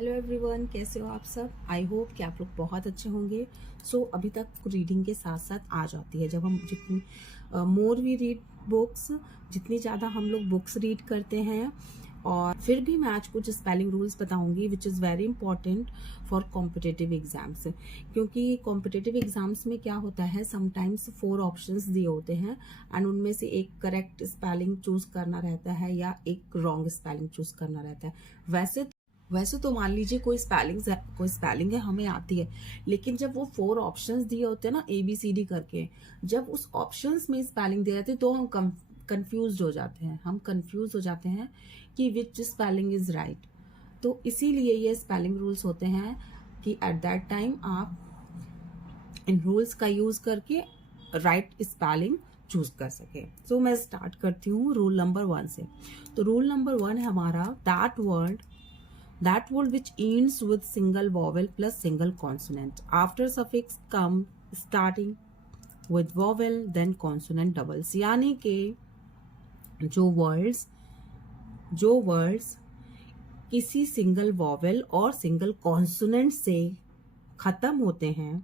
Hello everyone, कैसे हो आप सब। आई होप कि आप लोग बहुत अच्छे होंगे। अभी तक रीडिंग के साथ साथ आ जाती है जब हम जितनी मोर वी रीड बुक्स, जितनी ज़्यादा हम लोग बुक्स रीड करते हैं। और फिर भी मैं आज कुछ स्पेलिंग रूल्स बताऊंगी which is very important for competitive exams. क्योंकि कॉम्पिटिटिव एग्जाम्स में क्या होता है, समटाइम्स 4 ऑप्शंस दिए होते हैं एंड उनमें से एक करेक्ट स्पेलिंग चूज करना रहता है या एक रॉन्ग स्पेलिंग चूज करना रहता है। वैसे तो मान लीजिए कोई स्पेलिंग है हमें आती है, लेकिन जब वो 4 ऑप्शंस दिए होते हैं ना ABCD करके, जब उस ऑप्शंस में स्पेलिंग दे रहते तो हम कंफ्यूज हो जाते हैं कि विच स्पेलिंग इज राइट। तो इसीलिए ये स्पेलिंग रूल्स होते हैं कि एट दैट टाइम आप इन रूल्स का यूज करके राइट स्पेलिंग चूज कर सके। मैं स्टार्ट करती हूँ रूल नंबर 1 से। तो रूल नंबर 1 है हमारा that word which ends with single vowel plus single consonant. After suffix come starting with vowel then consonant doubles. यानी कि जो वर्ड्स किसी सिंगल वॉवेल और सिंगल कॉन्सोनेंट से खत्म होते हैं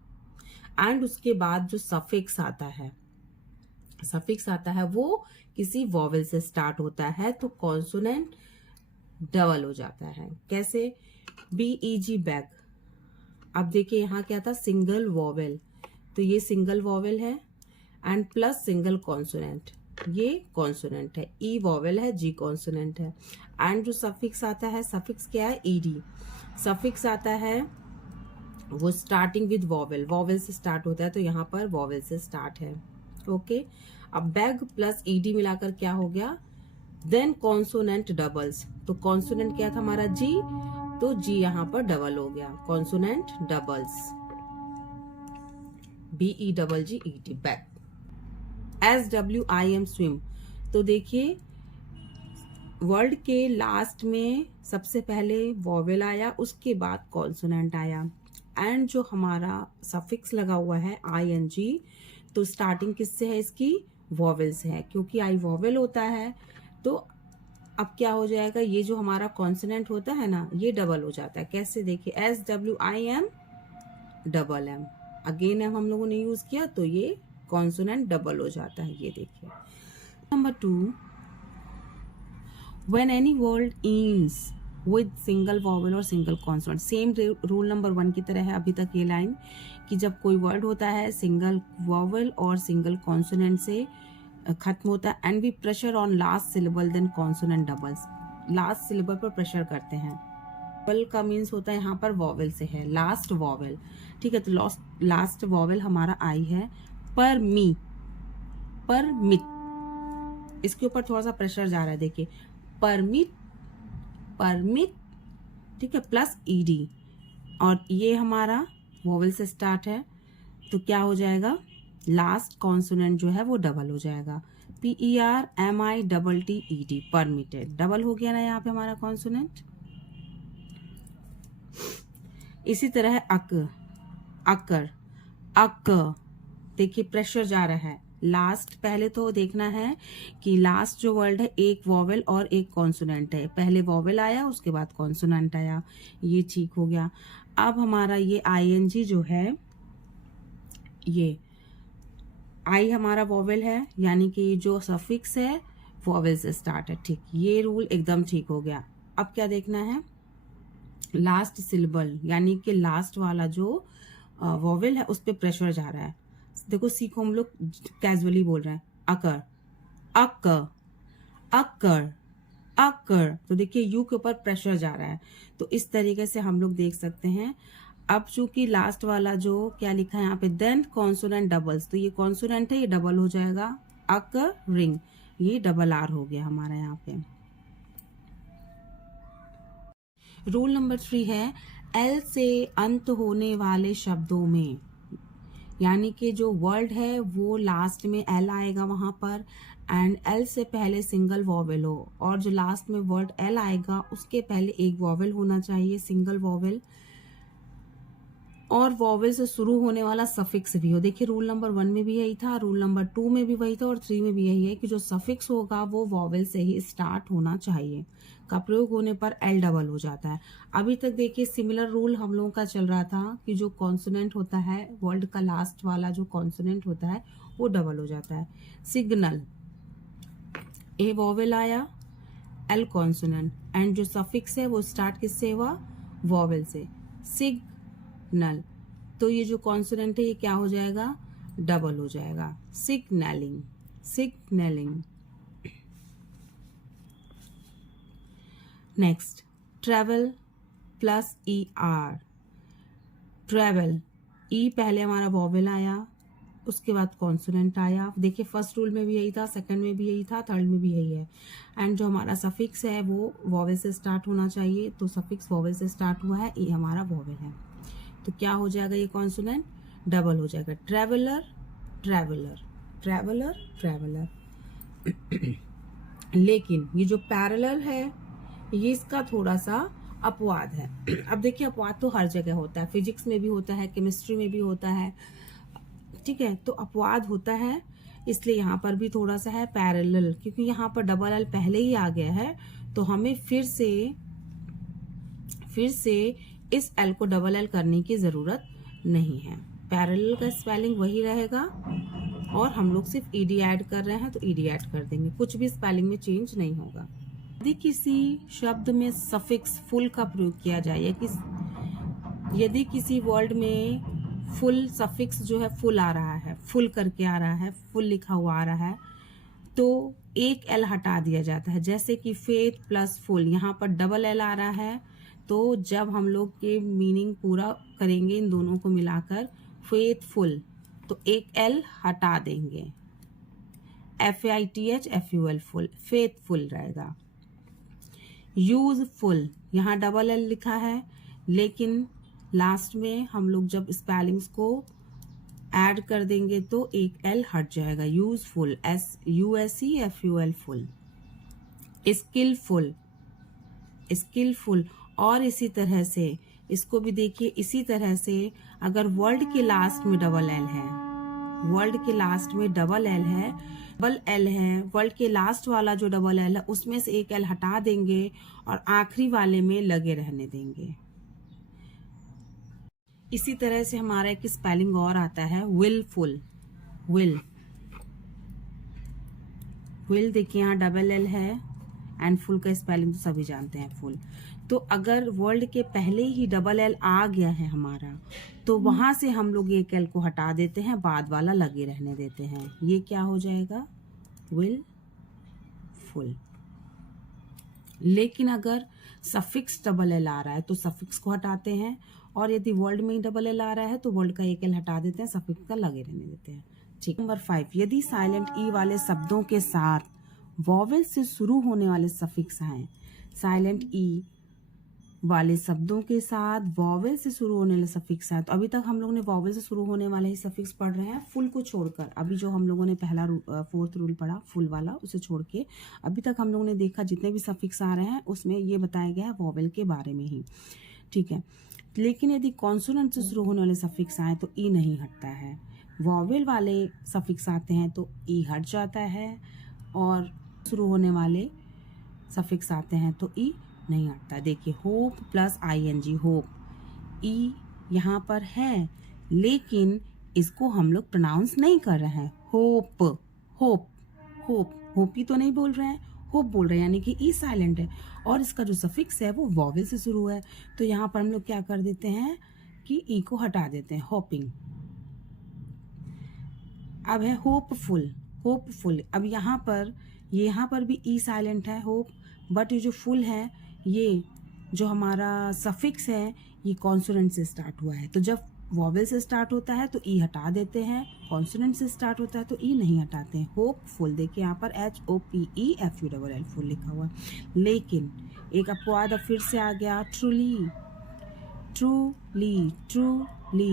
एंड उसके बाद जो सफिक्स आता है वो किसी वॉवेल से स्टार्ट होता है तो कॉन्सोनेंट डबल हो जाता है। कैसे? BEG bag. अब देखिए यहाँ क्या था, सिंगल वॉवेल, तो ये सिंगल वॉवेल है एंड प्लस सिंगल कॉन्सोनेंट, ये कॉन्सोनेंट है। E वॉवेल है, G कॉन्सोनेंट है एंड जो सफिक्स आता है, सफिक्स क्या है? ED। सफिक्स आता है वो स्टार्टिंग विद वॉवेल से स्टार्ट होता है तो यहाँ पर वॉवेल से स्टार्ट है। ओके, अब बैग प्लस ED मिलाकर क्या हो गया? Then consonant doubles. तो कॉन्सोनेंट क्या था हमारा? G, तो G यहाँ पर डबल हो गया, consonant doubles, BEGGET bag. SWIM swim. तो देखिए वर्ड के लास्ट में सबसे पहले वॉवेल आया, उसके बाद कॉन्सोनेंट आया एंड जो हमारा सफिक्स लगा हुआ है ING, तो स्टार्टिंग किससे है? इसकी वॉवेल से है। क्योंकि आई वॉवेल होता है तो अब क्या हो जाएगा, ये जो हमारा कॉन्सोनेंट होता है ना, ये डबल हो जाता है। कैसे? देखिए SWIM डबल M, अगेन हम लोगों ने यूज किया तो ये कॉन्सोनेंट डबल हो जाता है। ये देखिए number 2, when any word ends with single vowel और single consonant. Same rule number 1 की तरह है अभी तक ये लाइन, कि जब कोई वर्ड होता है सिंगल वॉवेल और सिंगल कॉन्सोनेंट से खत्म होता है and we pressure on last syllable then consonant doubles. Last syllable पर प्रेशर करते हैं। वॉवेल का मीन्स होता है यहाँ पर वॉवेल से है, लास्ट वॉवेल, ठीक है। तो लास्ट वॉवेल हमारा आई है। पर मिट, इसके ऊपर थोड़ा सा प्रेशर जा रहा है, देखिए परमिट, ठीक है, प्लस ED, और ये हमारा वॉवेल से स्टार्ट है तो क्या हो जाएगा? लास्ट कॉन्सोनेंट जो है वो डबल हो जाएगा, PERMITTED, परमिटेड, डबल हो गया ना यहाँ पे हमारा कॉन्सोनेंट। इसी तरह अकर, देखिए प्रेशर जा रहा है लास्ट। पहले तो देखना है कि लास्ट जो वर्ड है एक वॉवेल और एक कॉन्सोनेंट है, पहले वॉवेल आया उसके बाद कॉन्सोनेंट आया, ये ठीक हो गया। अब हमारा ये ING जो है, ये आई हमारा वॉवेल है, यानी कि जो सफिक्स है वॉवेल से स्टार्ट है, ठीक, ये रूल एकदम ठीक हो गया। अब क्या देखना है? लास्ट सिलेबल, यानी कि लास्ट वाला जो वॉवेल है उस पर प्रेशर जा रहा है। देखो सी को हम लोग कैजुअली बोल रहे हैं, अकर, तो देखिए यू के ऊपर प्रेशर जा रहा है, तो इस तरीके से हम लोग देख सकते हैं। अब चूंकि लास्ट वाला जो क्या लिखा है यहाँ पे, देन कॉन्सोनेंट डबल्स, तो ये कॉन्सोनेंट है, ये डबल हो जाएगा, अकर रिंग, ये डबल R हो गया हमारा यहाँ पे। रूल नंबर 3 है L से अंत होने वाले शब्दों में, यानी कि जो वर्ड है वो लास्ट में L आएगा वहां पर एंड L से पहले सिंगल वॉवेल हो, और जो लास्ट में वर्ड L आएगा उसके पहले एक वॉवेल होना चाहिए, सिंगल वॉवेल। और वॉवेल से शुरू होने वाला सफिक्स भी हो। देखिए रूल नंबर 1 में भी यही था, रूल नंबर 2 में भी वही था और 3 में भी यही है कि जो सफिक्स होगा वो वॉवेल से ही स्टार्ट होना चाहिए। का प्रयोग होने पर एल डबल हो जाता है। अभी तक देखिए सिमिलर रूल हम लोगों का चल रहा था कि जो कॉन्सोनेंट होता है, वर्ड का लास्ट वाला जो कॉन्सोनेंट होता है वो डबल हो जाता है। सिग्नल, ए वॉवेल आया, एल कॉन्सोनेंट, एंड जो सफिक्स है वो स्टार्ट किससे हुआ, वॉवेल से, सिग्नल। तो ये जो कॉन्सोनेंट है ये क्या हो जाएगा, डबल हो जाएगा, signalling, signalling. Next, travel plus E R, travel, E पहले हमारा वॉवेल आया, उसके बाद कॉन्सोनेंट आया। देखिए फर्स्ट रूल में भी यही था, सेकंड में भी यही था, थर्ड में भी यही है। एंड जो हमारा सफिक्स है वो वॉवेल से स्टार्ट होना चाहिए, तो सफिक्स वॉवेल से स्टार्ट हुआ है, ये हमारा वॉवेल है, तो क्या हो जाएगा, ये कॉन्सोनेंट डबल हो जाएगा, ट्रेवलर, ट्रेवलर, ट्रेवलर, ट्रेवलर। लेकिन ये जो पैरेलल है ये इसका थोड़ा सा अपवाद है। अब देखिए अपवाद तो हर जगह होता है, फिजिक्स में भी होता है, केमिस्ट्री में भी होता है, ठीक है, तो अपवाद होता है, इसलिए यहाँ पर भी थोड़ा सा है पैरेलल, क्योंकि यहाँ पर डबल एल पहले ही आ गया है, तो हमें फिर से इस एल को डबल एल करने की जरूरत नहीं है। पैरेलल का स्पेलिंग वही रहेगा और हम लोग सिर्फ ईडी ऐड कर रहे हैं तो ईडी ऐड कर देंगे, कुछ भी स्पेलिंग में चेंज नहीं होगा। यदि किसी शब्द में सफिक्स फुल का प्रयोग किया जाए या यदि किसी वर्ड में फुल सफिक्स जो है फुल आ रहा है, फुल करके आ रहा है, फुल लिखा हुआ आ रहा है, तो एक एल हटा दिया जाता है। जैसे कि फेथ प्लस फुल, यहाँ पर डबल एल आ रहा है, तो जब हम लोग के मीनिंग पूरा करेंगे इन दोनों को मिलाकर, फेथफुल, तो एक एल हटा देंगे, FAITH FUL, फेथफुल रहेगा। यूजफुल, यहाँ डबल एल लिखा है, लेकिन लास्ट में हम लोग जब स्पेलिंग्स को ऐड कर देंगे तो एक एल हट जाएगा, useful, SUSEFUL, full. Skilful, skilful, और इसी तरह से इसको भी देखिए, इसी तरह से अगर वर्ड के लास्ट में डबल एल है, वर्ड के लास्ट में डबल एल है, डबल एल है, वर्ड के लास्ट वाला जो डबल एल है उसमें से एक एल हटा देंगे और आखिरी वाले में लगे रहने देंगे। इसी तरह से हमारा एक स्पेलिंग और आता है विलफुल, विल, विल देखिए यहाँ डबल एल है, एंड फुल का स्पेलिंग तो सभी जानते हैं फुल। तो अगर वर्ड के पहले ही डबल एल आ गया है हमारा, तो वहां से हम लोग एक एल को हटा देते हैं, बाद वाला लगे रहने देते हैं, ये क्या हो जाएगा, विल फुल। लेकिन अगर सफिक्स डबल एल आ रहा है तो सफिक्स को हटाते हैं, और यदि वर्ड में ही डबल एल आ रहा है तो वर्ड का एक एल हटा देते हैं, सफिक्स का लगे रहने देते हैं, ठीक। नंबर 5, यदि साइलेंट ई वाले शब्दों के साथ वॉवेल से शुरू होने वाले सफिक्स आए, साइलेंट ई वाले शब्दों के साथ वॉवेल से शुरू होने वाले सफिक्स आए, तो अभी तक हम लोगों ने वॉवेल से शुरू होने वाले ही सफिक्स पढ़ रहे हैं, फुल को छोड़कर। अभी जो हम लोगों ने पहला 4th रूल पढ़ा फुल वाला, उसे छोड़ के अभी तक हम लोगों ने देखा जितने भी सफिक्स आ रहे हैं उसमें ये बताया गया है वॉवेल के बारे में ही, ठीक है। लेकिन यदि कॉन्सोनेंट से शुरू होने वाले सफिक्स आए तो ई नहीं हटता है, वॉवेल वाले सफिक्स आते हैं तो ई हट जाता है, और शुरू होने वाले सफिक्स आते हैं तो ई नहीं हटता। देखिए होप प्लस ING, होप, ई यहाँ पर है लेकिन इसको हम लोग प्रोनाउंस नहीं कर रहे हैं, होप, होप, होप, होपी तो नहीं बोल रहे हैं, होप बोल रहे हैं, यानी कि ई साइलेंट है, और इसका जो सफिक्स है वो वॉवेल से शुरू है, तो यहाँ पर हम लोग क्या कर देते हैं कि ई को हटा देते हैं, होपिंग। अब है होपफुल, होपफुल, अब यहाँ पर भी ई साइलेंट है, होप, बट ये जो फुल है, ये जो हमारा सफिक्स है ये कॉन्सोनेंट से स्टार्ट हुआ है, तो जब वॉवेल से स्टार्ट होता है तो ई हटा देते हैं, कॉन्सोनेंट से स्टार्ट होता है तो ई नहीं हटाते हैं। होपफुल, देखिए यहाँ पर HOPEFULL फुल लिखा हुआ, लेकिन एक अपवाद अब फिर से आ गया, ट्रूली, ट्रूली, ट्रूली,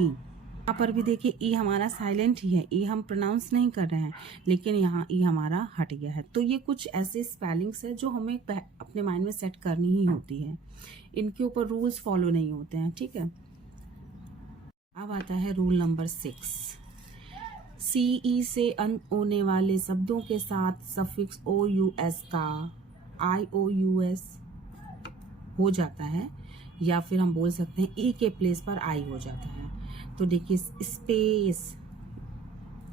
यहाँ पर भी देखिए ई हमारा साइलेंट ही है, ई हम प्रोनाउंस नहीं कर रहे हैं, लेकिन यहाँ ई हमारा हट गया है। तो ये कुछ ऐसे स्पेलिंग्स है जो हमें अपने माइंड में सेट करनी ही होती है, इनके ऊपर रूल्स फॉलो नहीं होते हैं, ठीक है। अब आता है रूल नंबर 6। सीई से अंत होने वाले शब्दों के साथ सफिक्स ओ यू एस का IOUS हो जाता है, या फिर हम बोल सकते हैं ई के प्लेस पर आई हो जाता है। तो देखिए, स्पेस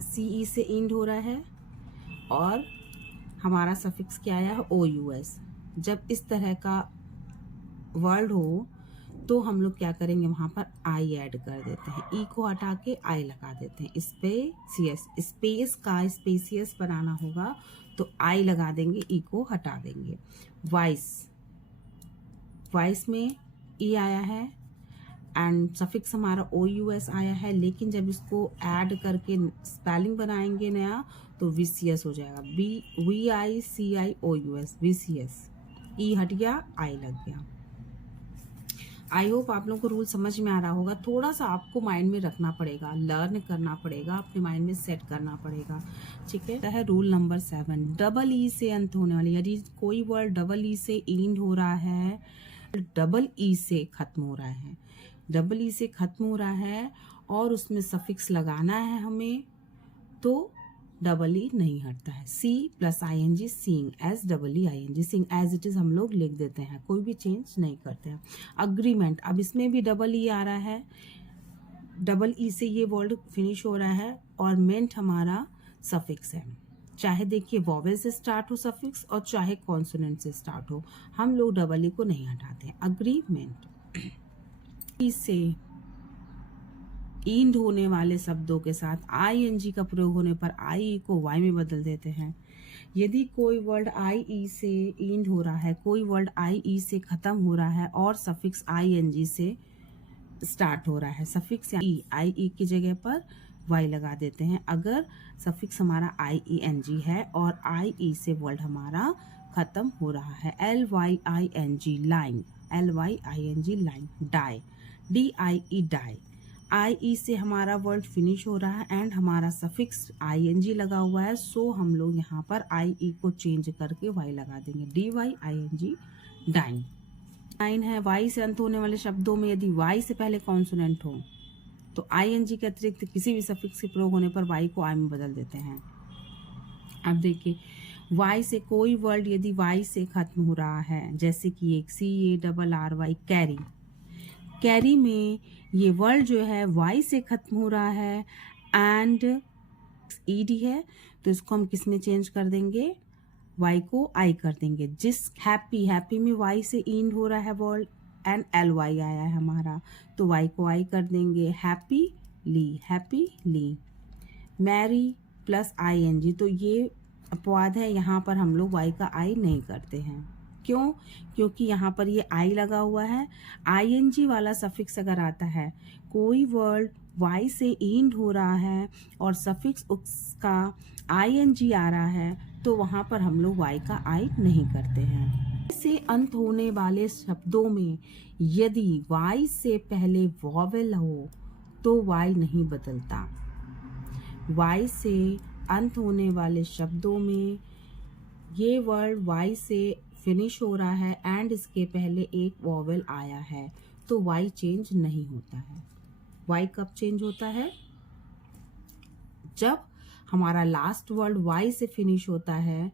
सीई से इंड हो रहा है और हमारा सफिक्स क्या आया है, OUS। जब इस तरह का वर्ड हो तो हम लोग क्या करेंगे, वहां पर आई ऐड कर देते हैं, ई को हटा के आई लगा देते हैं। स्पेसियस, स्पेस का स्पेसियस बनाना होगा तो आई लगा देंगे, ई को हटा देंगे। वॉइस, वॉइस में ई आया है एंड सफिक्स हमारा OUS आया है, लेकिन जब इसको ऐड करके स्पेलिंग बनाएंगे नया तो VCS हो जाएगा, VICIOUS, VCS। ई हट गया, आई लग गया। आई होप आप लोगों को रूल समझ में आ रहा होगा। थोड़ा सा आपको माइंड में रखना पड़ेगा, लर्न करना पड़ेगा, अपने माइंड में सेट करना पड़ेगा, ठीक है। रूल नंबर 7, डबल ई से अंत होने वाली, यदि कोई वर्ड डबल ई से इंड हो रहा है, डबल ई से खत्म हो रहा है, डबल ई से खत्म हो रहा है और उसमें सफिक्स लगाना है हमें, तो डबल ई नहीं हटता है। C + ING, seeing, SEEING, seeing as it is हम लोग लिख देते हैं, कोई भी चेंज नहीं करते हैं। अग्रीमेंट, अब इसमें भी डबल ई आ रहा है, डबल ई से ये वर्ड फिनिश हो रहा है और मेंट हमारा सफिक्स है। चाहे देखिए वॉवेल से स्टार्ट हो सफिक्स और चाहे कॉन्सोनेंट से स्टार्ट हो, हम लोग डबल ई को नहीं हटाते हैं। अग्रीमेंट, इससे इंड होने वाले शब्दों के साथ ING का प्रयोग होने पर IE को Y में बदल देते हैं। यदि कोई वर्ड IE से इंड हो रहा है, कोई वर्ड IE से खत्म हो रहा है और सफिक्स ING से स्टार्ट हो रहा है, सफिक्स IE की जगह पर Y लगा देते हैं। अगर सफिक्स हमारा IENG है और IE से वर्ड हमारा खत्म हो रहा है, LYING, line, LYING, line. Die, DIE, die, IE से हमारा वर्ड फिनिश हो रहा है एंड हमारा सफिक्स ING लगा हुआ है, सो हम लोग यहाँ पर IE को चेंज करके Y लगा देंगे, DYING, डाइन। डाइन है, Y से अंत होने वाले शब्दों में यदि Y से पहले कॉन्सोनेंट हो तो ING के अतिरिक्त किसी भी सफिक्स के प्रयोग होने पर Y को I में बदल देते हैं। अब देखिए, Y से कोई वर्ड यदि Y से खत्म हो रहा है, जैसे कि एक CARRY, कैरी, कैरी में ये वर्ड जो है Y से खत्म हो रहा है एंड ED है, तो इसको हम किस में चेंज कर देंगे, Y को I कर देंगे। जिस हैप्पी, हैप्पी में Y से इंड हो रहा है वर्ड एंड LY आया है हमारा, तो Y को I कर देंगे। Happily, happily. मैरी + ING, तो ये अपवाद है, यहाँ पर हम लोग Y का I नहीं करते हैं। क्यों? क्योंकि यहाँ पर ये आई लगा हुआ है। ING वाला सफिक्स अगर आता है, कोई वर्ड Y से इंड हो रहा है और सफिक्स उसका ING आ रहा है, तो वहाँ पर हम लोग Y का I नहीं करते हैं। से अंत होने वाले शब्दों में यदि Y से पहले वॉवेल हो तो Y नहीं बदलता। Y से अंत होने वाले शब्दों में ये वर्ड Y से फिनिश हो रहा है एंड इसके पहले एक वॉवेल आया है, तो Y चेंज नहीं होता है। Y कब चेंज होता है? जब हमारा लास्ट वर्ड Y से फिनिश होता है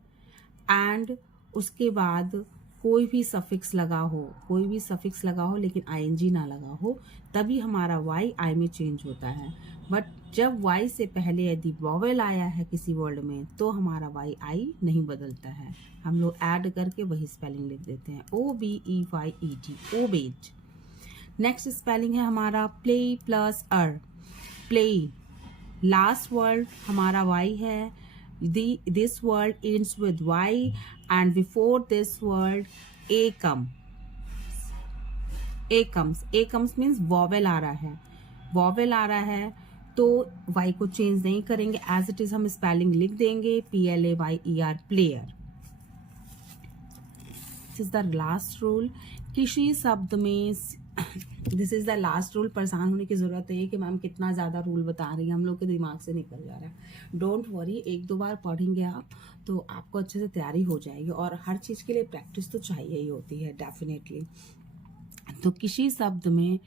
एंड उसके बाद कोई भी सफिक्स लगा हो, कोई भी सफिक्स लगा हो लेकिन ING ना लगा हो, तभी हमारा Y I में चेंज होता है। बट जब Y से पहले यदि वॉवेल आया है किसी वर्ड में, तो हमारा Y I नहीं बदलता है, हम लोग ऐड करके वही स्पेलिंग लिख देते हैं, OBEYED, ओबेड। नेक्स्ट स्पेलिंग है हमारा प्ले + अर, प्ले। लास्ट वर्ड हमारा Y है, this word ends with Y and before this word A comes, A comes means vowel आ रहा है, वॉवेल आ रहा है तो Y को चेंज नहीं करेंगे, एज इट इज हम स्पेलिंग लिख देंगे, PLAYER, player. This is the last rule. किसी शब्द में this is the last rule. परेशान होने की जरूरत है कि मैम कितना ज्यादा रूल बता रही है, हम लोग के दिमाग से निकल जा रहा है। डोंट वरी, 1-2 बार पढ़ेंगे आप तो आपको अच्छे से तैयारी हो जाएगी, और हर चीज के लिए प्रैक्टिस तो चाहिए ही होती है डेफिनेटली। तो किसी शब्द में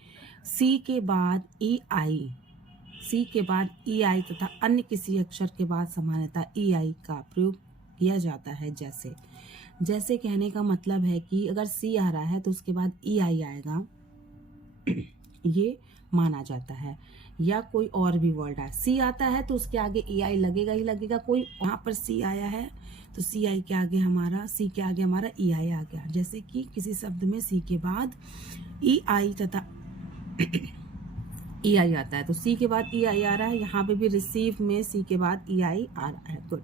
सी के बाद ई आई, सी के बाद ई आई तथा अन्य किसी अक्षर के बाद सामान्यतः ई आई का प्रयोग किया जाता है। जैसे कहने का मतलब है कि अगर सी आ रहा है तो उसके बाद ई आई आएगा, ये माना जाता है। या कोई और भी वर्ड है, सी आता है तो उसके आगे ई आई लगेगा ही लगेगा। कोई वहाँ पर सी आया है तो सी आई के आगे हमारा, सी के आगे हमारा ई आई आ गया। जैसे कि किसी शब्द में सी के बाद ई आई तथा ई आई आता है, तो सी के बाद ई आई आ रहा है। यहाँ पे भी रिसीव में सी के बाद ई आई आ रहा है। गुड।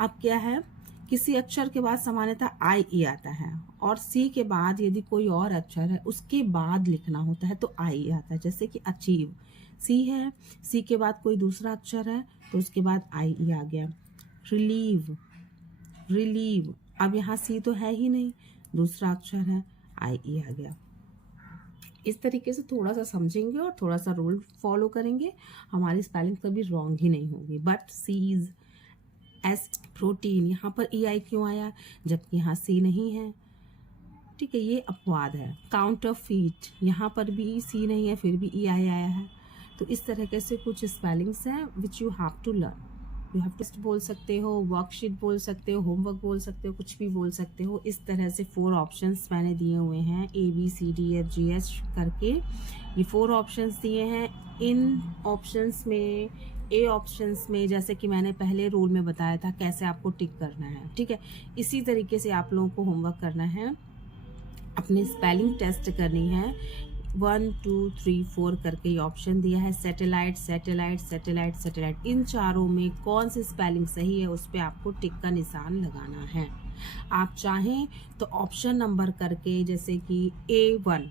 अब क्या है, किसी अक्षर के बाद सामान्यतः आई ई आता है, और सी के बाद यदि कोई और अक्षर है उसके बाद लिखना होता है तो आई आता है। जैसे कि अचीव, सी है, सी के बाद कोई दूसरा अक्षर है तो उसके बाद आई ई आ गया। रिलीव, रिलीव, अब यहाँ सी तो है ही नहीं, दूसरा अक्षर है, आई ई आ गया। इस तरीके से थोड़ा सा समझेंगे और थोड़ा सा रूल फॉलो करेंगे, हमारी स्पेलिंग कभी रॉन्ग ही नहीं होगी। बट सीज, एस, प्रोटीन, यहाँ पर ई आई क्यों आया जबकि यहाँ सी नहीं है? ठीक है, ये अपवाद है। काउंटरफीट, यहाँ पर भी सी नहीं है फिर भी ई आई आया है। तो इस तरह से कुछ स्पेलिंग्स हैं which you have to learn. You have test बोल सकते हो, वर्कशीट बोल सकते हो, होमवर्क बोल सकते हो, कुछ भी बोल सकते हो। इस तरह से 4 ऑप्शंस मैंने दिए हुए हैं, ABCDFGH करके ये 4 ऑप्शंस दिए हैं। इन ऑप्शंस में, ए ऑप्शंस में, जैसे कि मैंने पहले रूल में बताया था कैसे आपको टिक करना है, ठीक है, इसी तरीके से आप लोगों को होमवर्क करना है, अपनी स्पेलिंग टेस्ट करनी है। 1 2 3 4 करके ये ऑप्शन दिया है, सैटेलाइट, सैटेलाइट, सैटेलाइट, सैटेलाइट, इन चारों में कौन सी स्पेलिंग सही है उस पर आपको टिक का निशान लगाना है। आप चाहें तो ऑप्शन नंबर करके, जैसे कि A1,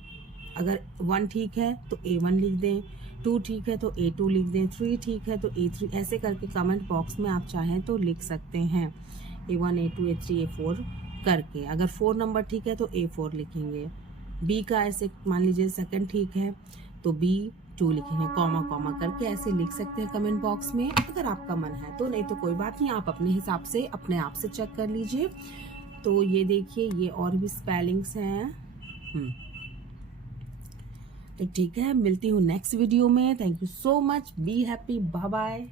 अगर 1 ठीक है तो A1 लिख दें, 2 ठीक है तो A2 लिख दें, 3 ठीक है तो A3, ऐसे करके कमेंट बॉक्स में आप चाहें तो लिख सकते हैं A1 A2 A3 A4 करके। अगर 4 नंबर ठीक है तो A4 लिखेंगे। बी का ऐसे मान लीजिए सेकंड ठीक है तो B2 लिखेंगे, कॉमा कॉमा करके ऐसे लिख सकते हैं कमेंट बॉक्स में अगर आपका मन है तो। नहीं तो कोई बात नहीं, आप अपने हिसाब से अपने आप से चेक कर लीजिए। तो ये देखिए, ये और भी स्पेलिंग्स हैं। तो ठीक है, मिलती हूँ नेक्स्ट वीडियो में। Thank you so much, be happy, bye bye.